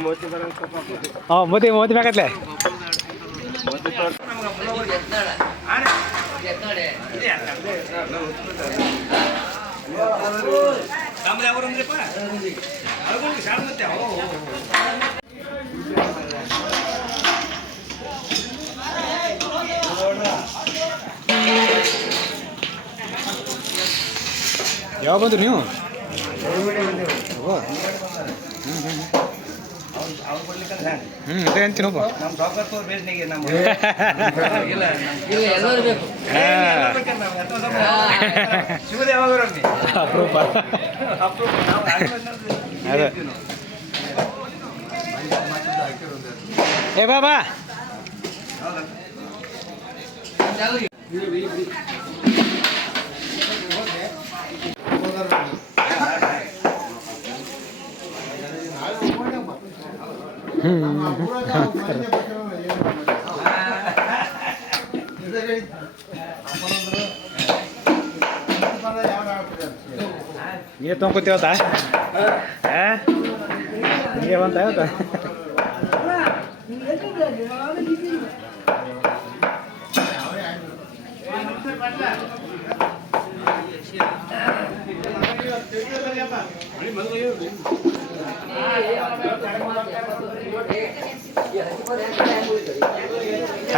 ಮೋತಿ ಹಾಂ ಬೇಕತ್ಲೆ ಮೋತಿ ತೋರ್ ಯಾವ ಬಂದ್ರಿ ನೀವು ಹ್ಞೂ ಅದೇ ಅಂತೀನಪ್ಪ ನಮ್ಮ ಸಾವುಕಾರ ತೋರ್ ಬೇಸ್ನಿಗೆ ನಮ್ಮ ಇಲ್ಲ ಶಿವದ ಯಾವಾಗ ಒಬ್ಬ ಅಪರೂಪ. ಅದೇ. ಏ ಬಾಬಾ ನೀರು ತೊಗೊಂಕೋತೀವತ್ತ ಹಾಂ ಹಿಂಗೆ ಬಂತ ಇವತ್ತ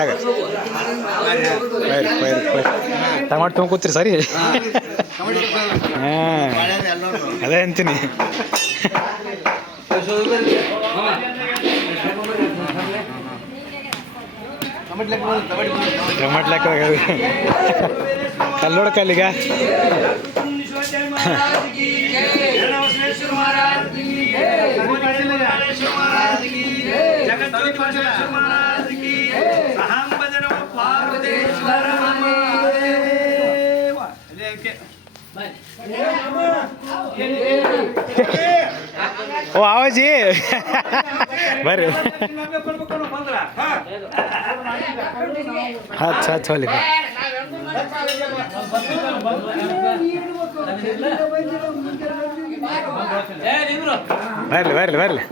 ಹಾಗೆ. ಟಮಾಟೊ ಕೂತ್ರಿ ಸರಿ? ಅದೇ ಅಂತೀನಿ. ಟಮಾಟ್ ಲೆಕ್ಕ ಕಲ್ಲೋಡ ಕಲ್ಲಿಗ ಓ ಆವಾಜಿ ಬರ್ರಿ ಹಚ್ಚ ಹಚ್ಚ ಹೊಲಿ ಬರ್ಲಿ ಬರ್ಲಿ ಬರ್ಲಿ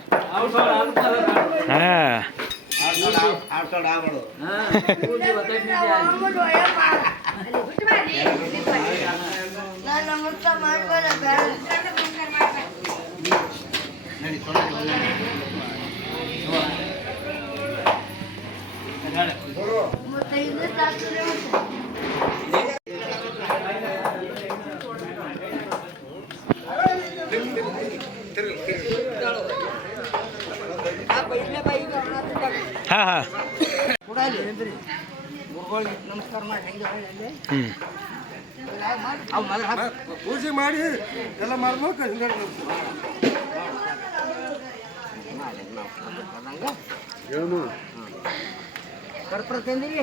ಹಾಂ ನಾನು ಹಾಂ ಹಾಂ ಹ್ಞೂ ಪೂಜೆ ಮಾಡಿ ಎಲ್ಲ ಮಾಡ್ಬೇಕು ಹಿಂಗೆ ಕರ್ಪೂರ ತಿಂದಿರಿ.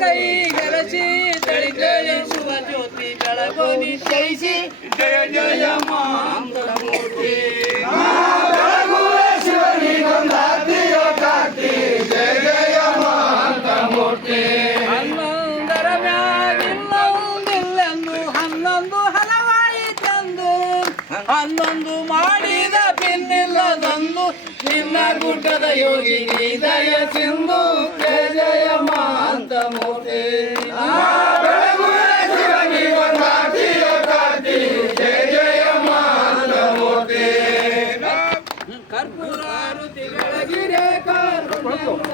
ಕೈ ಗೆಲಸಿ ತಳಿ ಜಯಿಸುವ ಜ್ಯೋತಿ ಬೆಳಗು ನಿಶ್ಚಯಿಸಿ ಜಯ ಜಯ ಮಾಂತ ಮೂರ್ತಿ ಹನ್ನೊಂದರ ಮ್ಯಾಗಿಲ್ಲ ಒಂದಿಲ್ಲೆಂದು ಹನ್ನೊಂದು ಹಲವಾಯಿತೆಂದು ಹನ್ನೊಂದು ಮಾಡಿದ ಪಿನ್ನಿಲ್ಲದೊಂದು ನಿನ್ನ ಗುಡ್ಡದ ಯೋಗಿ ದಯ ಸಿಂಧು ಜಯ ಜಯ ಮಾಂತ ಮೂರ್ತಿ ಬೆಳಗುವೆ ಶಿವನಿ ಒಂದಾತಿಯ ಕಾರ್ತಿ ಜಯ ಜಯ ಮಾಂತ ಮೂರ್ತಿ. ಕರ್ಪೂರ ರುತಿ ಬೆಳಗಿರೆ ಕರ್ಪೂರ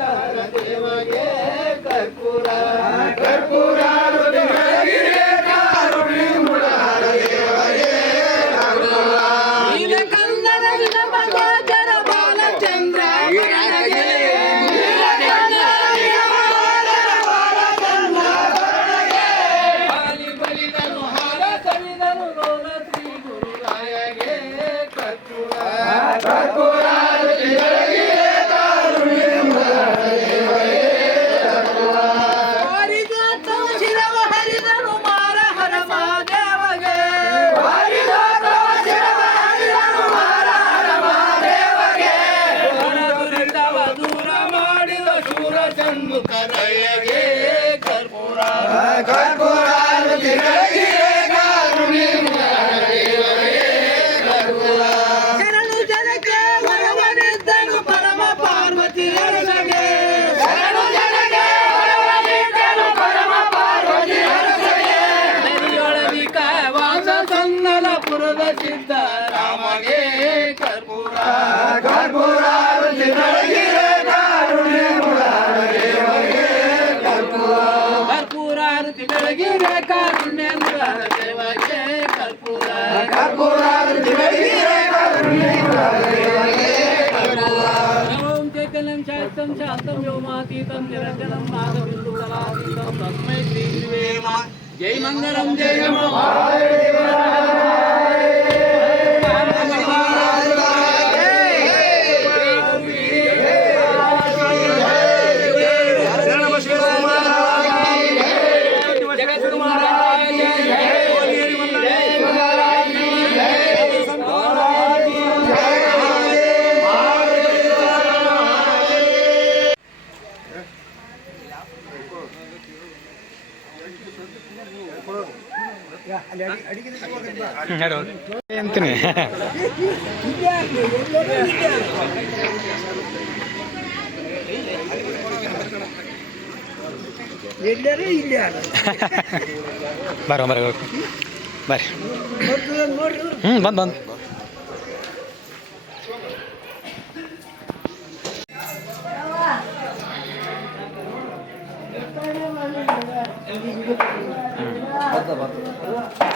ದೇವಗೆ ಕರ್ಪೂರ జన్మాతీతం నిరంజనం నాగబిందుకలాతీతం తస్మై శ్రీ జై మంగళం జయ ಅಂತೀನಿ ಎಲ್ಲರೂ ಬರ ಬರ್ರಿ. ಹ್ಞೂ ಬಂದು ಬಂದು. ಹ್ಞೂ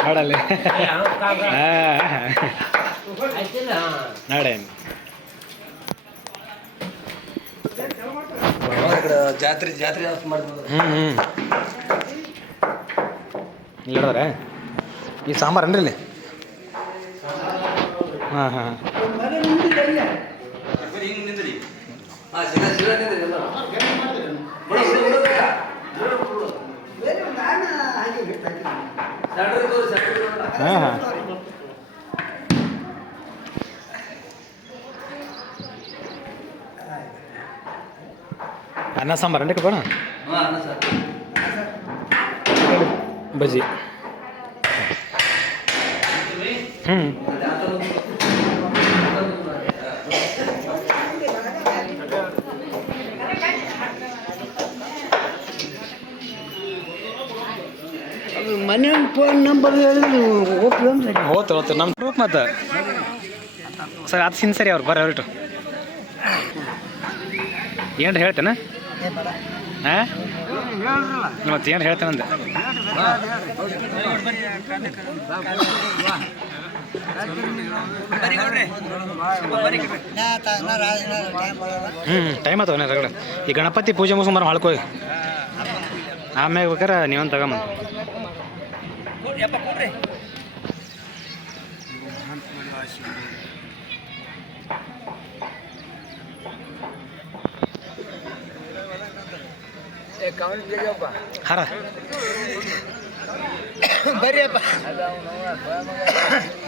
ನೋಡಲ್ಲಿ. ನೋಡೇನು? ಜಾತ್ರೆ ಜಾತ್ರೆ ಮಾಡ್ಬೋದು ಹ್ಞೂ ಹ್ಞೂ ಇಲ್ಲಿ ಈ ಸಾಂಬಾರು ಏನ್ರಿ ಇಲ್ಲಿ? ಹಾಂ ಹಾಂ ಹಾಂ ಹಾಂ. ಅನ್ನ ಸಾಂಬಾರು ಏನ್ರಿ ಕಬ್ಬಣ ಬಜ್ಜಿ. ಹ್ಞೂ ಮನೆ ಫೋನ್ ನಂಬರ್ ಅಂದ್ರೆ ಹೋತು ಹೋತು ನಮ್ಮ ಗ್ರೂಪ್ ಮತ್ತು? ಸರ್ ಅದು ಸಿನ್ ಸರಿ ಅವ್ರು, ಬರ್ರಿ ಅವ್ರಿಟ್ಟು ಏನು ಹೇಳ್ತೇನೆ? ಹಾಂ? ಮತ್ತೆ ಏನು ಹೇಳ್ತೇನಂದೆ ಹ್ಞೂ ಟೈಮ್ ಆತವ ರಗಡ ಈ ಗಣಪತಿ ಪೂಜೆ ಮುಗಿಸ್ಕೊಂಬಾರ ಹೊಳ್ಕೋಗಿ ಆಮ್ಯಾಗ ಬೇಕಾರೆ ನೀವೊಂದು ತಗೊಂಬಂದು ಅಪ್ಪ ಬರ್ರಿಯಪ್ಪ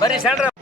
ಬರ್ರಿ ಸಣ್ಣ